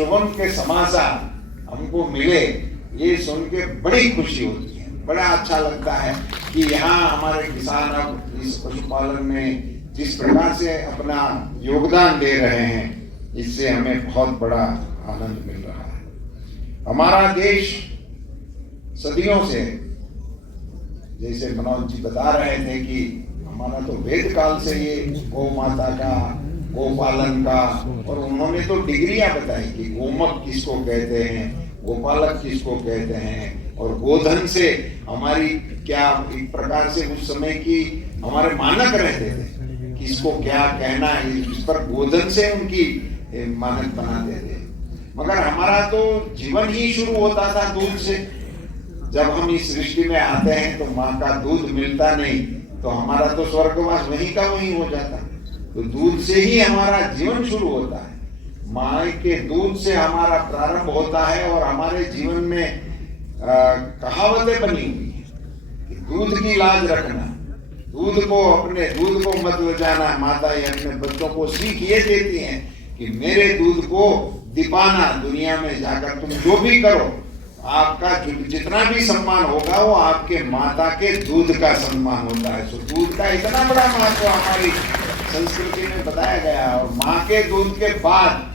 शुभम के समाचार हमको मिले, ये सुन के बड़ी खुशी होती है। बड़ा अच्छा लगता है कि यहाँ हमारे किसान अब इस पशुपालन में जिस प्रकार से अपना योगदान दे रहे हैं, इससे हमें बहुत बड़ा आनंद मिल रहा है। हमारा देश सदियों से, जैसे मनोज जी बता रहे थे कि हमारा तो वेद काल से ये गौ माता का, गोपालन का, और उन्होंने तो डिग्रियां बताई कि गोमक किसको कहते हैं, गोपालक किसको कहते हैं, और गोधन से हमारी क्या एक प्रकार से उस समय की हमारे मानक रहते थे, किसको क्या कहना है, इस पर गोधन से उनकी मानक बनाते थे। मगर हमारा तो जीवन ही शुरू होता था दूध से। जब हम इस सृष्टि में आते हैं तो माँ का दूध मिलता नहीं, तो हमारा तो स्वर्गवास वहीं का वहीं हो जाता। तो दूध से ही हमारा जीवन शुरू होता है, माँ के दूध से हमारा प्रारंभ होता है। और हमारे जीवन में कहावतें बनी हुई है कि दूध की लाज रखना, दूध को अपने दूध को मत ले जाना। माता ये अपने बच्चों को सीख ये देती हैं कि मेरे दूध को दीपाना, दुनिया में जाकर तुम जो भी करो, आपका जितना भी सम्मान होगा वो आपके माता के दूध का सम्मान होता है। तो दूध का इतना बड़ा महत्व हमारी संस्कृति में बताया गया। और माँ के दूध के बाद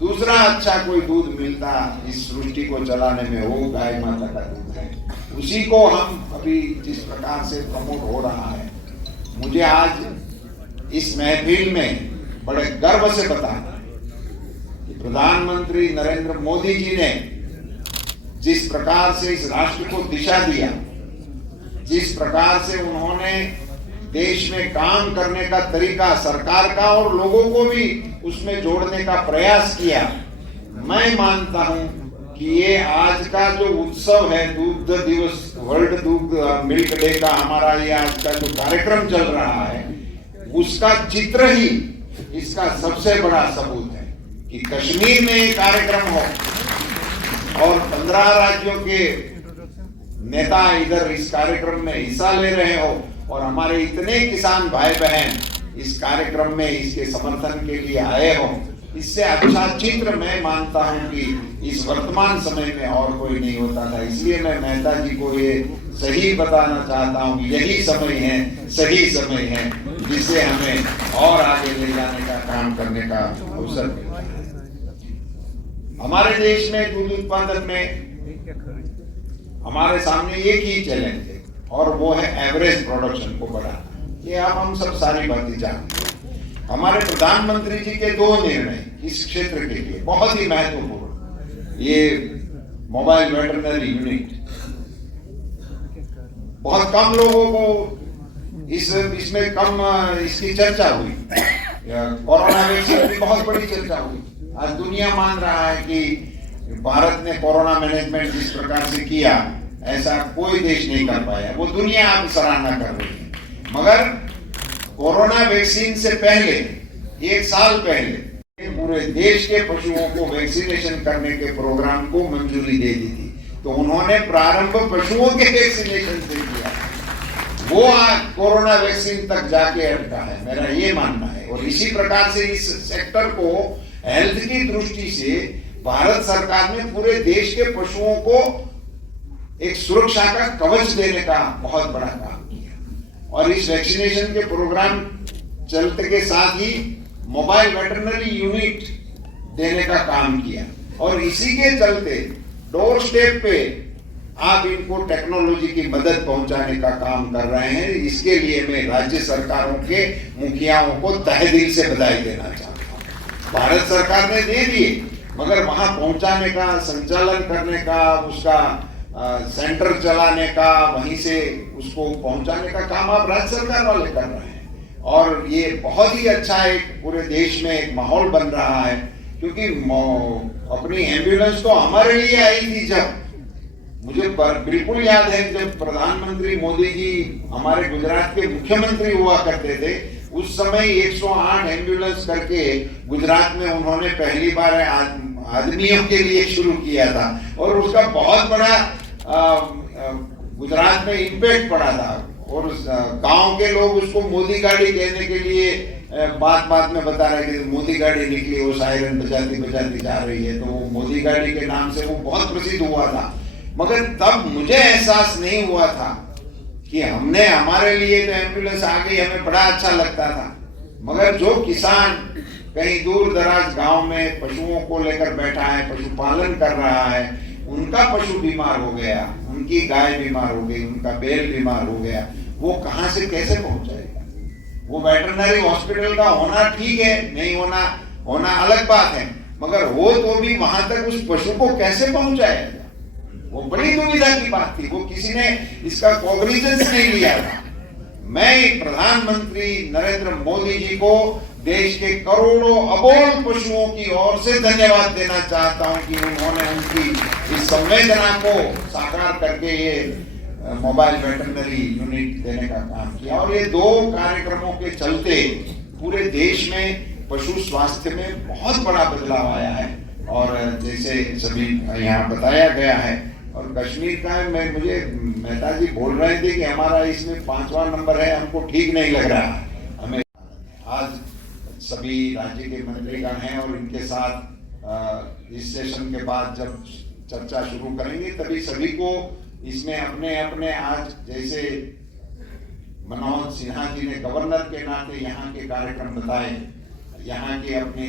दूसरा अच्छा कोई दूध मिलता इस सृष्टि को चलाने में, वो गाय माता का दूध है। उसी को हम अभी जिस प्रकार से प्रमोट हो रहा है, मुझे आज इस महफिल में बड़े गर्व से बताना कि प्रधानमंत्री नरेंद्र मोदी जी ने जिस प्रकार से इस राष्ट्र को दिशा दिया, जिस प्रकार से उन्होंने देश में काम करने का तरीका सरकार का और लोगों को भी उसमें जोड़ने का प्रयास किया, मैं मानता हूं कि ये आज का जो उत्सव है, दुग्ध दिवस, वर्ल्ड दुग्ध मिल्क डे का हमारा ये आज का जो कार्यक्रम चल रहा है, उसका चित्र ही इसका सबसे बड़ा सबूत है कि कश्मीर में ये कार्यक्रम हो और 15 राज्यों के नेता इधर इस कार्यक्रम में हिस्सा ले रहे हो, और हमारे इतने किसान भाई बहन इस कार्यक्रम में इसके समर्थन के लिए आए हो। इससे अच्छा चित्र मैं मानता हूं कि इस वर्तमान समय में और कोई नहीं होता था। इसलिए मैं मेहता जी को ये सही बताना चाहता हूं कि यही समय है, सही समय है, जिससे हमें और आगे ले जाने का काम करने का अवसर मिलता है। हमारे देश में दूध उत्पादन में हमारे सामने एक ही चैलेंज है, और वो है एवरेज प्रोडक्शन को बढ़ाना। ये अब हम सब सारी बातें जानते हैं। हमारे प्रधानमंत्री जी के 2 निर्णय इस क्षेत्र के लिए बहुत ही महत्वपूर्ण, ये मोबाइल वेटरनरी यूनिट, बहुत कम लोगों को इसमें कम इसकी चर्चा हुई। कोरोना वैक्सीन की बहुत बड़ी चर्चा हुई। आज दुनिया मान रहा है कि भारत ने कोरोना मैनेजमेंट जिस प्रकार से किया, ऐसा कोई देश नहीं कर पाया। वो दुनिया अब सराहना कर रही है। मगर कोरोना वैक्सीन से पहले, 1 साल पहले, पूरे देश के पशुओं को वैक्सीनेशन करने के प्रोग्राम को मंजूरी दे दी थी। तो उन्होंने प्रारंभ पशुओं के वैक्सीनेशन से किया, वो कोरोना वैक्सीन तक जाके अटका है, मेरा ये मानना है। और इसी प्रकार से इस सेक्टर को हेल्थ की दृष्टि से भारत सरकार ने पूरे देश के पशुओं को एक सुरक्षा का कवच देने का बहुत बड़ा काम किया। और इस वैक्सीनेशन के प्रोग्राम चलते के साथ ही मोबाइल वेटरनरी यूनिट देने का काम किया, और इसी के चलते डोर स्टेप पे आप इनको टेक्नोलॉजी की मदद पहुंचाने का काम कर रहे हैं। इसके लिए मैं राज्य सरकारों के मुखियाओं को तहे दिल से बधाई देना चाहता हूं। भारत सरकार ने दे दिए, मगर वहां पहुंचाने का, संचालन करने का, उसका सेंटर चलाने का, वहीं से उसको पहुंचाने का काम आप राज्य सरकार वाले कर रहे हैं। और ये बहुत ही अच्छा एक पूरे देश में एक माहौल बन रहा है, क्योंकि अपनी एम्बुलेंस तो हमारे लिए आई थी। जब मुझे बिल्कुल याद है, जब प्रधानमंत्री मोदी जी हमारे गुजरात के मुख्यमंत्री हुआ करते थे, उस समय 108 एम्बुलेंस करके गुजरात में उन्होंने पहली बार आदमियों के लिए शुरू किया था, और उसका बहुत बड़ा गुजरात में इम्पैक्ट पड़ा था। और गांव के लोग उसको मोदी गाड़ी कहने के लिए बात बात में बता रहे कि मोदी गाड़ी निकली, वो सायरन बजाती बजाती जा रही है, तो वो मोदी गाड़ी के नाम से वो बहुत प्रसिद्ध हुआ था। मगर तब मुझे एहसास नहीं हुआ था कि हमने, हमारे लिए तो एम्बुलेंस आ गई, हमें बड़ा अच्छा लगता था। मगर जो किसान कहीं दूर दराज गांव में पशुओं को लेकर बैठा है, पशुपालन कर रहा है, उनका पशु बीमार हो गया, उनकी गाय बीमार हो गई, उनका बैल बीमार हो गया, वो कहां से कैसे पहुंचाएगा? वो वेटरनरी हॉस्पिटल का होना ठीक है, नहीं होना अलग बात है, मगर हो तो भी वहां तक उस पशु को कैसे पहुंचाएगा? वो बड़ी दुविधा की बात थी। वो किसी ने इसका कॉग्निजेंस नहीं लिया था। मैं प्रधानमंत्री नरेंद्र मोदी जी को देश के करोड़ों अबोल पशुओं की ओर से धन्यवाद देना चाहता हूं कि उन्होंने उनकी इस संवेदना को साकार करके ये मोबाइल वेटरनरी यूनिट देने का काम किया। और ये 2 कार्यक्रमों के चलते पूरे देश में पशु स्वास्थ्य में बहुत बड़ा बदलाव आया है। और जैसे सभी यहाँ बताया गया है, और कश्मीर का मुझे मेहता जी बोल रहे थे कि हमारा इसमें 5वां नंबर है, हमको ठीक नहीं लग रहा है। हमें आज सभी राज्य के मंत्रीगण हैं और इनके साथ इस सेशन के बाद जब चर्चा शुरू करेंगे तभी सभी को इसमें अपने अपने, आज जैसे मनोज सिन्हा जी ने गवर्नर के नाते यहाँ के कार्यक्रम बताए, यहाँ की अपनी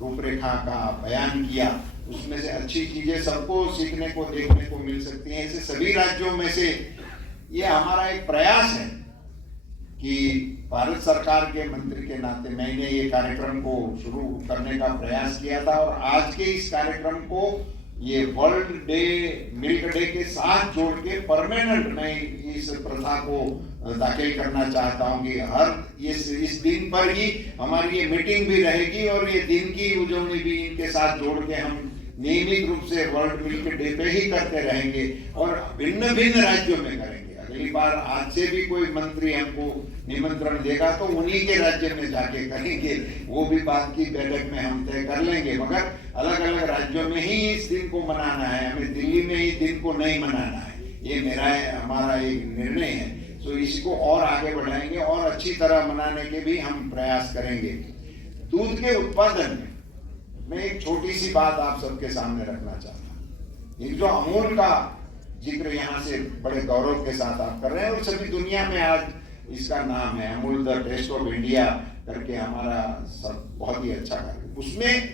रूपरेखा का बयान किया, उसमें से अच्छी चीजें सबको सीखने को देखने को मिल सकती हैं। ऐसे सभी राज्यों में से ये हमारा एक प्रयास है कि भारत सरकार के मंत्री के नाते मैंने ये कार्यक्रम को शुरू करने का प्रयास किया था। और आज के इस कार्यक्रम को ये वर्ल्ड डे, मिल्क डे के साथ जोड़ के परमानेंट मैं इस प्रथा को दाखिल करना चाहता हूं कि हर इस दिन पर ही हमारी ये मीटिंग भी रहेगी और ये दिन की उजवनी भी इनके साथ जोड़ के हम नियमित रूप से वर्ल्ड मिल्क डे पे ही करते रहेंगे और भिन्न भिन्न राज्यों में करेंगे। अगली बार आज से भी कोई मंत्री हमको निमंत्रण देगा तो उन्हीं के राज्य में जाके करेंगे, वो भी बात की बैठक में हम तय कर लेंगे। मगर अलग अलग राज्यों में ही इस दिन को मनाना है, हमें दिल्ली में ही दिन को नहीं मनाना है, ये हमारा एक निर्णय है। तो इसको और आगे बढ़ाएंगे और अच्छी तरह मनाने के भी हम प्रयास करेंगे। दूध के उत्पादन में मैं एक छोटी सी बात आप सबके सामने रखना चाहता हूँ। ये जो अमूल का जिक्र यहाँ से बड़े गौरव के साथ आप कर रहे हैं और सभी दुनिया में आज इसका नाम है, Amul the taste of India करके हमारा सब बहुत ही अच्छा कर। उसमें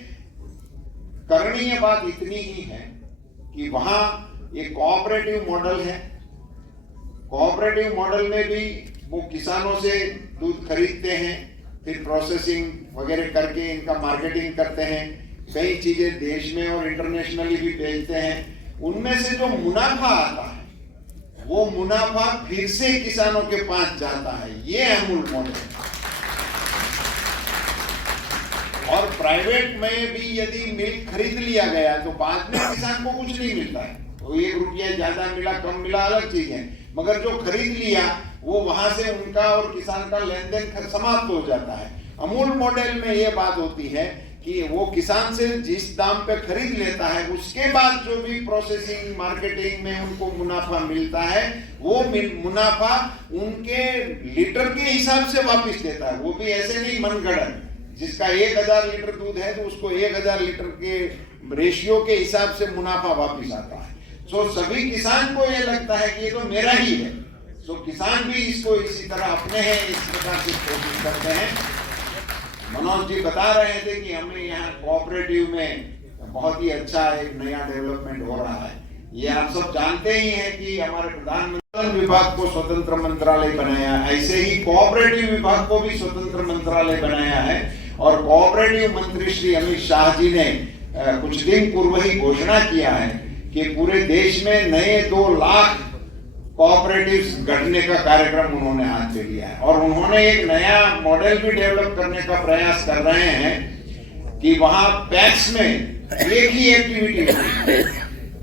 करणीय बात इतनी ही है कि वहाँ एक कोऑपरेटिव मॉडल है। कोऑपरेटिव मॉडल में भी वो किसानों से दूध खरीदते हैं, फिर प्रोसेसिंग वगैरह करके इनका मार्केटिंग करते हैं, कई चीजें देश में और इंटरनेशनली भी बेचते हैं। उनमें से जो मुनाफा आता है वो मुनाफा फिर से किसानों के पास जाता है, ये अमूल मॉडल है। और प्राइवेट में भी यदि मिल्क खरीद लिया गया तो बाद में किसान को कुछ नहीं मिलता है, तो 1 रुपया ज्यादा मिला कम मिला अलग चीज है, मगर जो खरीद लिया वो वहां से उनका और किसान का लेन देन समाप्त हो जाता है। अमूल मॉडल में ये बात होती है कि वो किसान से जिस दाम पे खरीद लेता है उसके बाद जो भी प्रोसेसिंग मार्केटिंग में उनको मुनाफा मिलता है वो मुनाफा उनके लीटर के हिसाब से वापस देता है। वो भी ऐसे नहीं मनगढ़ंत, जिसका 1000 लीटर दूध है तो उसको 1000 लीटर के रेशियो के हिसाब से मुनाफा वापस आता है। सो सभी किसान को ये लगता है कि ये तो मेरा ही है, तो किसान भी इसको इसी तरह अपने हैं, इस प्रकार से कोशिश करते हैं। मनोज जी बता रहे थे कि हमें यहाँ कोऑपरेटिव में बहुत ही अच्छा एक नया डेवलपमेंट हो रहा है। ये आप सब जानते ही हैं कि हमारे प्रधानमंत्री विभाग को स्वतंत्र मंत्रालय बनाया, ऐसे ही कोऑपरेटिव विभाग को भी स्वतंत्र मंत्रालय बनाया है। और कोऑपरेटिव मंत्री श्री अमित शाह जी ने कुछ दिन पूर्व ही घोषणा किया है कि पूरे देश में नए 2 लाख कोऑपरेटिव्स गठने का कार्यक्रम उन्होंने हाथ में लिया है। और उन्होंने एक नया मॉडल भी डेवलप करने का प्रयास कर रहे हैं कि वहां पैक्स में एक ही एक्टिविटी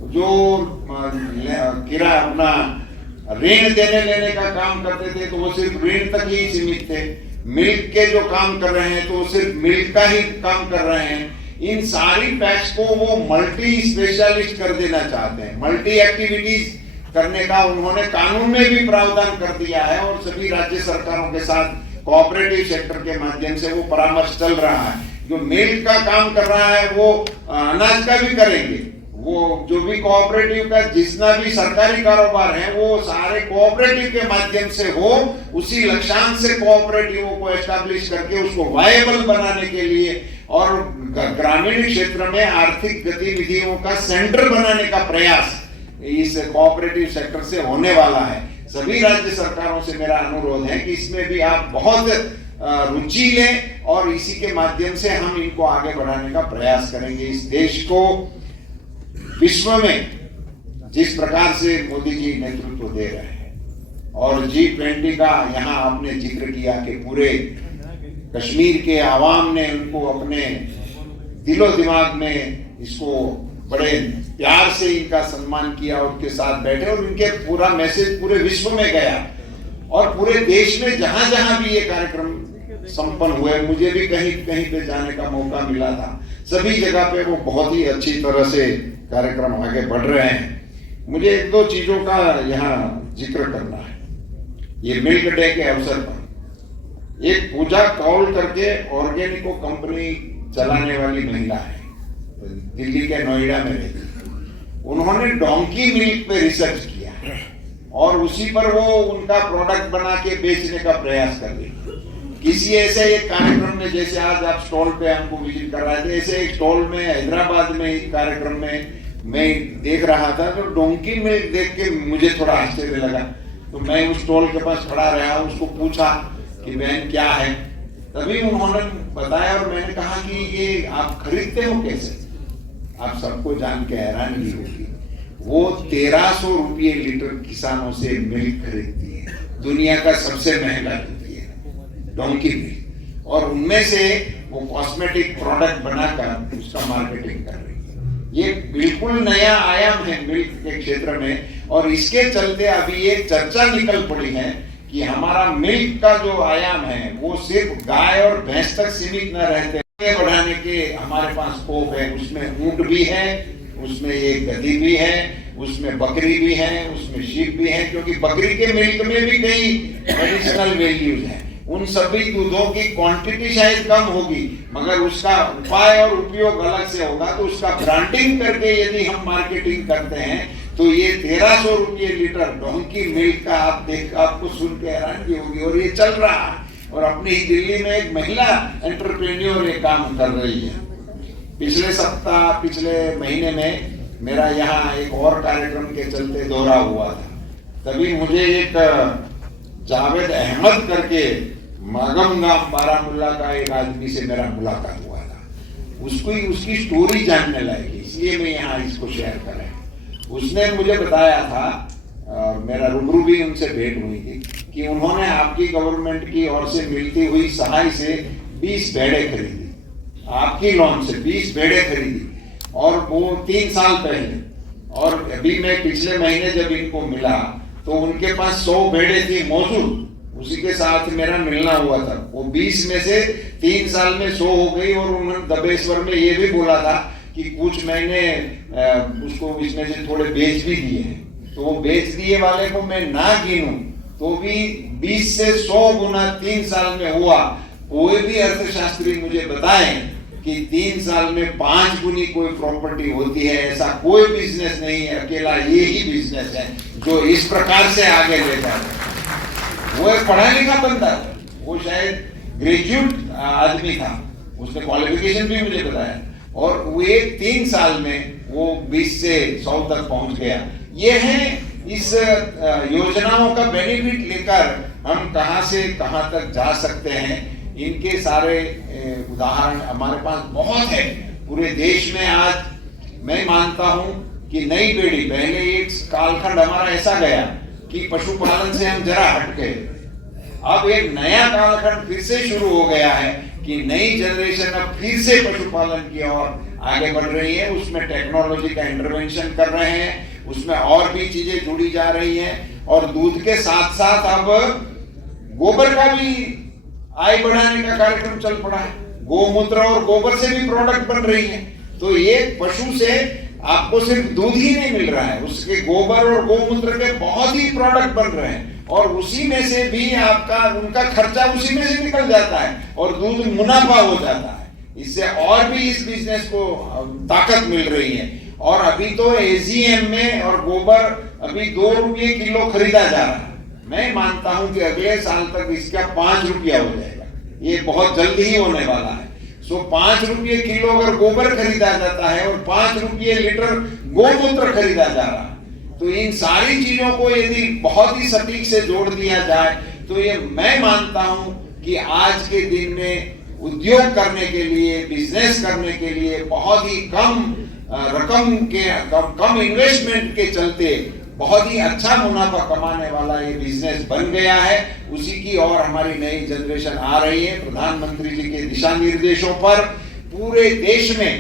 जो किरा अपना ऋण देने लेने का काम करते थे तो वो सिर्फ ऋण तक ही सीमित थे, मिल्क के जो काम कर रहे हैं तो वो सिर्फ मिल्क का ही काम कर रहे हैं। इन सारी पैक्स को वो मल्टी स्पेशलिस्ट कर देना चाहते हैं, मल्टी एक्टिविटीज करने का उन्होंने कानून में भी प्रावधान कर दिया है और सभी राज्य सरकारों के साथ कोऑपरेटिव सेक्टर के माध्यम से वो परामर्श चल रहा है। जो मिल्क का काम कर रहा है वो अनाज का भी करेंगे। वो जो भी कोऑपरेटिव का जितना भी सरकारी कारोबार है वो सारे कोऑपरेटिव के माध्यम से हो, उसी लक्ष्यांश से कोऑपरेटिवों को एस्टैब्लिश करके उसको वायबल बनाने के लिए और ग्रामीण क्षेत्र में आर्थिक गतिविधियों का सेंटर बनाने का प्रयास इस कोऑपरेटिव सेक्टर से होने वाला है। सभी राज्य सरकारों से मेरा अनुरोध है कि इसमें भी आप बहुत रुचि लें और इसी के माध्यम से हम इनको आगे बढ़ाने का प्रयास करेंगे। इस देश को विश्व में जिस प्रकार से मोदी जी नेतृत्व दे रहे हैं और G20 का यहाँ आपने जिक्र किया कि पूरे कश्मीर के आवाम ने उनको अपने दिलो दिमाग में इसको बड़े प्यार से इनका सम्मान किया, उनके साथ बैठे और इनके पूरा मैसेज पूरे विश्व में गया और पूरे देश में जहां जहां भी ये कार्यक्रम संपन्न हुए, मुझे भी कहीं कहीं पे जाने का मौका मिला था, सभी जगह पे वो बहुत ही अच्छी तरह से कार्यक्रम आगे बढ़ रहे हैं। मुझे एक दो चीजों का यहाँ जिक्र करना है। ये मिल्क डे के अवसर पर एक पूजा कौल करके ऑर्गेनिको कंपनी चलाने वाली महिला है, दिल्ली के नोएडा में रहती है। उन्होंने डोंकी मिल्क पे रिसर्च किया और उसी पर वो उनका प्रोडक्ट बना के बेचने का प्रयास कर रही। किसी ऐसे एक कार्यक्रम में, जैसे आज आप स्टॉल पे हमको विजिट कर रहे थे, ऐसे एक स्टॉल में हैदराबाद में एक कार्यक्रम में मैं देख रहा था, तो डोंकी मिल्क देख के मुझे थोड़ा आश्चर्य लगा। तो मैं उस स्टॉल के पास खड़ा रहा, उसको पूछा कि बहन क्या है, तभी उन्होंने बताया और मैंने कहा कि ये आप खरीदते हो कैसे? आप सबको जान के हैरानगी होगी, वो 1300 रुपये लीटर किसानों से मिल्क खरीदती है, दुनिया का सबसे महंगा होती है डोंकी मिल्क, और उनमें से वो कॉस्मेटिक प्रोडक्ट बनाकर उसका मार्केटिंग कर रही है। ये बिल्कुल नया आयाम है मिल्क के क्षेत्र में और इसके चलते अभी एक चर्चा निकल पड़ी है कि हमारा मिल्क का जो आयाम है वो सिर्फ गाय और भैंस तक सीमित न रहते, बढ़ाने के हमारे पास स्कोप है। उसमें ऊंट भी है, उसमें एक गधी भी है, उसमें बकरी भी है, उसमें शीप भी है, क्योंकि बकरी के मिल्क में भी कई मेडिसिनल वैल्यूज हैं। उन सभी दूधों की क्वांटिटी शायद कम होगी मगर उसका उपाय और उपयोग अलग से होगा। तो उसका ब्रांडिंग करके यदि हम मार्केटिंग करते हैं तो ये 1300 रुपये लीटर डोंकी मिल्क का आप देख आपको सुन के हैरानगी होगी और ये चल रहा है। और अपनी ही दिल्ली में एक महिला एंटरप्रेन्योर ये काम कर रही है। पिछले महीने में मेरा यहाँ एक और कार्यक्रम के चलते दौरा हुआ था, तभी मुझे एक जावेद अहमद करके मागम गांव बारामुल्ला का एक आदमी से मेरा मुलाकात हुआ था। उसकी स्टोरी जानने लायक है, इसलिए मैं यहाँ इसको शेयर कर रहा हूँ। उसने मुझे बताया था, मेरा रूबरू भी उनसे भेंट हुई थी, कि उन्होंने आपकी गवर्नमेंट की ओर से मिलती हुई सहाय से 20 भेड़ें खरीदी, आपकी लोन से 20 भेड़ें खरीदी और वो 3 साल पहले। और अभी मैं पिछले महीने जब इनको मिला तो उनके पास 100 भेड़ें थी मौजूद, उसी के साथ मेरा मिलना हुआ था। वो 20 में से 3 साल में 100 हो गई और उन्होंने दबेश्वर में ये भी बोला था कि कुछ मैंने उसको इसमें से थोड़े बेच भी दिए हैं। तो वो बेच दिए वाले को मैं ना गिनूं तो भी 20 से 100 गुना 3 साल में हुआ। कोई भी अर्थशास्त्री मुझे बताएं कि 3 साल में 5 गुनी कोई प्रॉपर्टी होती है, ऐसा कोई बिजनेस नहीं है, अकेला ये ही बिजनेस है जो इस प्रकार से आगे ले जाता है। वो एक पढ़ा लिखा बंदा, वो शायद ग्रेजुएट आदमी था, उसने क्वालिफिकेशन भी मुझे बताया और वो 3 साल में वो 20 से 100 तक पहुंच गया। ये है इस योजनाओं का बेनिफिट लेकर हम कहां से कहां तक जा सकते हैं। इनके सारे उदाहरण हमारे पास बहुत है पूरे देश में। आज मैं मानता हूं कि नई पीढ़ी, पहले एक कालखंड हमारा ऐसा गया कि पशुपालन से हम जरा हट गए, अब एक नया कालखंड फिर से शुरू हो गया है कि नई जनरेशन अब फिर से पशुपालन की ओर आगे बढ़ रही है। उसमें टेक्नोलॉजी का इंटरवेंशन कर रहे हैं, उसमें और भी चीजें जुड़ी जा रही हैं और दूध के साथ साथ अब गोबर का भी आय बढ़ाने का कार्यक्रम चल पड़ा है। गोमूत्र और गोबर से भी प्रोडक्ट बन रही है। तो एक पशु से आपको सिर्फ दूध ही नहीं मिल रहा है, उसके गोबर और गोमूत्र के बहुत ही प्रोडक्ट बन रहे हैं और उसी में से भी आपका उनका खर्चा उसी में से निकल जाता है और दूध मुनाफा हो जाता है। इससे और भी इस बिजनेस को ताकत मिल रही है। और अभी तो एजीएम में और गोबर अभी 2 रुपये किलो खरीदा जा रहा है। मैं मानता हूं कि अगले साल तक इसका 5 रुपया हो जाएगा, ये बहुत जल्द ही होने वाला है। सो 5 रुपये किलो अगर गोबर खरीदा जाता है और 5 रुपये लीटर गोमूत्र खरीदा जा रहा है, तो इन सारी चीजों को यदि बहुत ही सटीक से जोड़ दिया जाए तो ये मैं मानता हूं कि आज के दिन में उद्योग करने के लिए, बिजनेस करने के लिए बहुत ही कम रकम के कम इन्वेस्टमेंट के चलते बहुत ही अच्छा मुनाफा कमाने वाला ये बिजनेस बन गया है। उसी की और हमारी नई जनरेशन आ रही है। प्रधानमंत्री जी के दिशा निर्देशों पर पूरे देश में